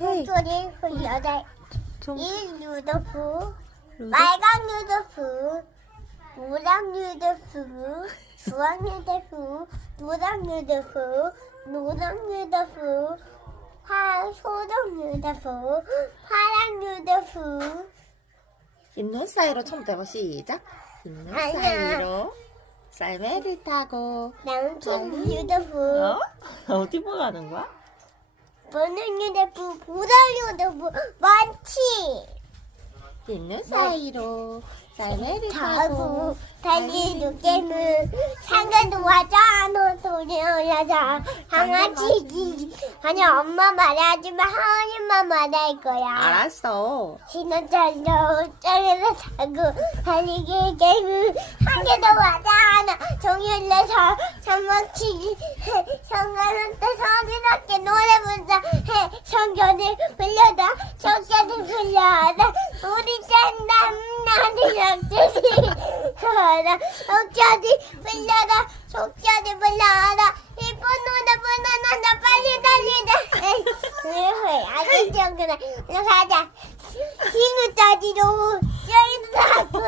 소리 흘려다 좀이 누더프 빨강 누더프 노랑 누더프 주황 누더프 노랑 누더프 노랑 누더프 파 소정 누더프 파랑 누더프 흰눈 사이로 처음부터 해봐 시작 흰눈 아니야. 사이로 쌀매를 타고 남친 누더프 어? 어디 보고 가는 거야? 누더프 보라 누더프 많지? 흰눈 사이로 쌀매를 타고 달리는 게임을 상대도 와자 너 소리 올라서 강아지 아니 엄마 말하지만 하은이만 말할 거야. 알았어. 신혼차로 짜리를 타고 달리기 게임을 상대도 와자 하나. 종일내서 삼막치기 성가한테 서지럽게 노래 부르자 해 성견을 불려다 성견을 불려다. 우리 짠남 나는 역들이. 하나 속견이 불려다 속견이 불려다. 이쁜 노래 불러놔 빨리 달리자 아주 정근아. 가자. 힘을 따지로. 저희도 하고